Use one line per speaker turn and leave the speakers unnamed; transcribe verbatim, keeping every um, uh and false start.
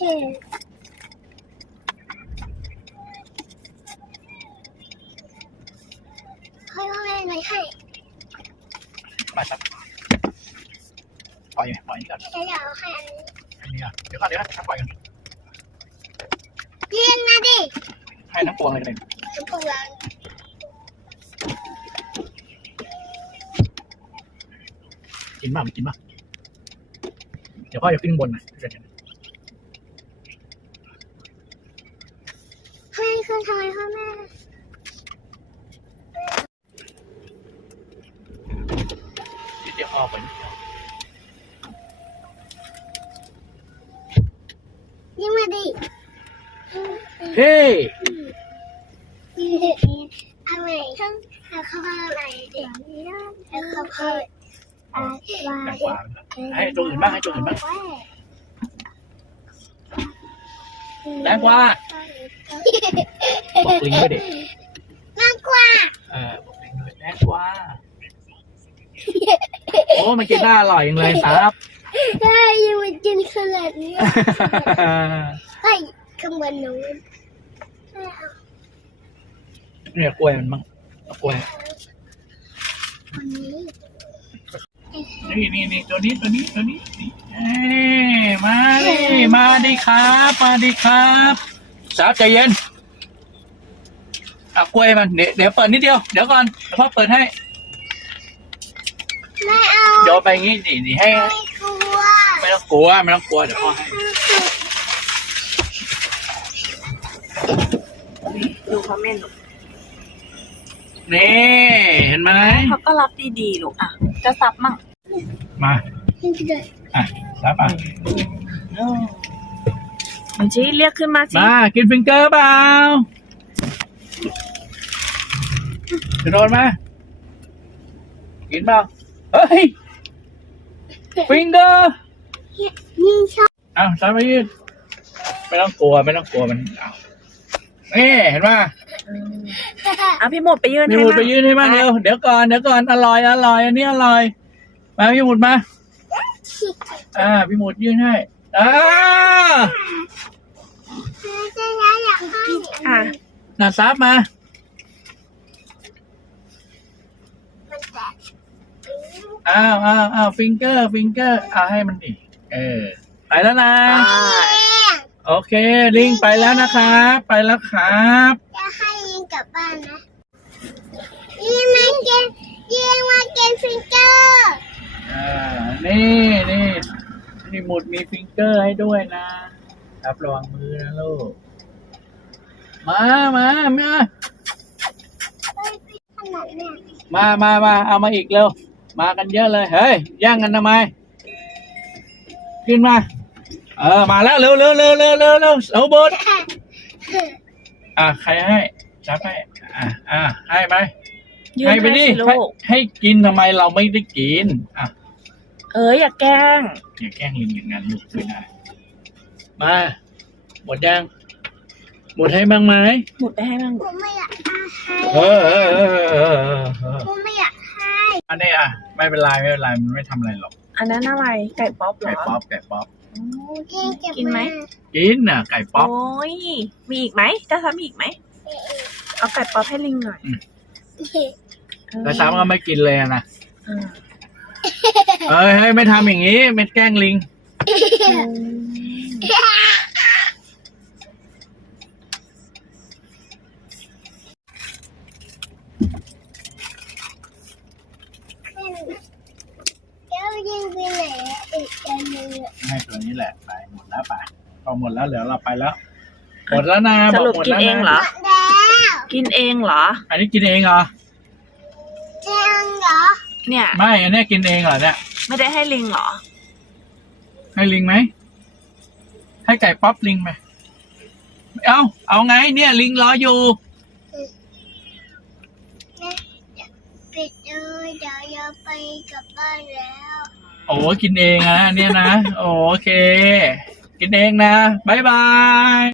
ให้พ่อแม่หน่อยให้
มาครับปล่อยปล่อยก่อน
เดี๋ยวเอาให้อันนี้
อันนี้อ่ะเดี๋ยวก่อนเดี๋ยวนะปล่อยกัน
เรียนมาดิ
ให้ทั้งปวงเลยเลย
ทุกคนวาง
กินมากกินมากเดี๋ยวพ่อจะขึ้นบนนะเดี๋ยว
ให้คือทำไมพ่อแม่
เดี๋ยวพ่อไป
เรียนมาดิ
เฮ้ย
อะไรทั้งข้าวอะไรเดี๋ยวนี้แล้วข้าวโพดอะไร
แตงกวาให้ตัวอื่นบ้างให้ตัวอื่นบ้างแตงกวาบอกลิงด้วยเด็ก
แตงกวา
เออบอกลิงด้วยแตงกวาโอ้มันกินน่าอร่อยจังเลยครับ
ได้ยังมันกินขนาดนี้ไอ้ข้างบนนู้น
เนี่ยกล้วยมันมั้งกล้วย
คนนี้
นี่นี่นี่ตัวนี้ตัวนี้ตัวนี้เอ้มาดิมาดิครับมาดิครับสาวใจเย็นอ่ะกล้วยมันเดี๋ยวเดี๋ยวเปิดนิดเดียวเดี๋ยวก่อนพ่อเปิดให้
ไม่เอา
โยนไปงี้ดิดิให้
ไม่กลัว
ไม่ต้องกลัวไม่ต้องกลัวเดี๋ยวพ่อให้
ดูเขาเม่นลูก
นี่เห็นไหม
เขาก็รับดีๆลูกอ่ะจะซับมั่ง
มา
นี่คือเลย
อ่ะรับอ่ะ
มันชี้เรียกขึ้นมาสิ
มากินฟิงเกอร์เปล่าจะโดนไหมกินเปล่าเฮ้ยฟิงเกอร์
ยิ่งชอบ
อ้าวซ้ายไปยืนไม่ต้องกลัวไม่ต้องกลัวมันอ้าวนี่เห็นป่ะ
อ่ะพี่หมดไปยืน
พี่
ให้
หมุด
มั่ง
ไปยืนให้บ้างเร็วเดี๋ยวก่อนเดี๋ยวก่อนอร่อยอร่อยอันนี้อร่อยมาพี่หมุดมาอ่าพี่หมุดยื่นให้อ่า
จะย้ายอยากให้
อ่ะ
หน้าซับมา
มันแตก
อ้าวอ้าวอ้าวฟิงเกอร์ฟิงเกอร์เอาให้มันดิเออไปแล้วนะ โอเคลิงไปแล้วนะครับไปแล้วครับ
จะให้ยิงกลับบ้านนะยิงมันเกมยิงมาเกมฟิงเกอร์
อ่านี่นี่พี่หมุดมีฟิงเกอร์ให้ด้วยนะครับระวังมือนะลูกมามามา
ขนาดเนี่ย
มามามาเอามาอีกเร็วมากันเยอะเลยเฮ้ยแย่งกันทำไมขึ้นมาเออมาแล้วเร็วเร็วเร็วเร็วเร็วเร็วเอาบดอ่ะใครให้จับให้อ่ะอ่ะให้ไหม
ยืน
ให้ไป
ให้
ดิ
สิลู
ให้
ก
ให้กินทำไมเราไม่ได้กินอ่ะ
เอ้ยอย่าแกล้ง
อย่าแกล้งลิงอย่างนั้นลูกไม่ได้มาหมดยังหมดให้บ้างไหม
หมดไปให้มั่ง
ผ
ลูก
มไม่อยากให้
เออเออเออเออเออเออ
ผมไม่อยากให้
อันนี้อ่ะไม่เป็นไรไม่เป็นไรมันไม่ทำอะไรหรอก
อันนั้นอะไรไก่ป๊อปเหร
ไก่
อ
ป๊อปไก่ป๊อป
เก่งเก็บ
กินไหม
กินน่ะไก่ป๊อป
โอ้ยมีอีกไหมจะซ้ำอีกไหมเอาไก่ป๊อปให้ลิงหน่อยเออ
แล้วซ้ำก็ไม่กินเลยอะนะ
อ่า
เอ้ยเฮ้ยไม่ทำอย่างนี้ไม่แกล้งลิง
แก้วยิงไปไหนอีกอันนึง
ให้ตัวนี้แหละไปหมดแล้วไปพอหมดแล้วเหลือเราไปแล้วหมดแล้วนะ
สรุป
บหมด
กิน
แล้ว
เองเหรอ
แล้ว
กินเองเหรอ
อันนี้กินเองเหรอ
เจียงเหรอ
เนี่ย
ไม่อันนี้กินเองเหรอเนี่ย
ไม่ได้ให้ลิงเหรอ
ให้ลิงไหมให้ไก่ป๊อปลิงไหมเอาเอาไงเนี่ยลิงรออยู่
ปิดเลยเดี๋ยวจะไปกลับบ้านแล้ว
โอ้กินเองนะเนี่ยนะโอเค กินเองนะบ๊ายบาย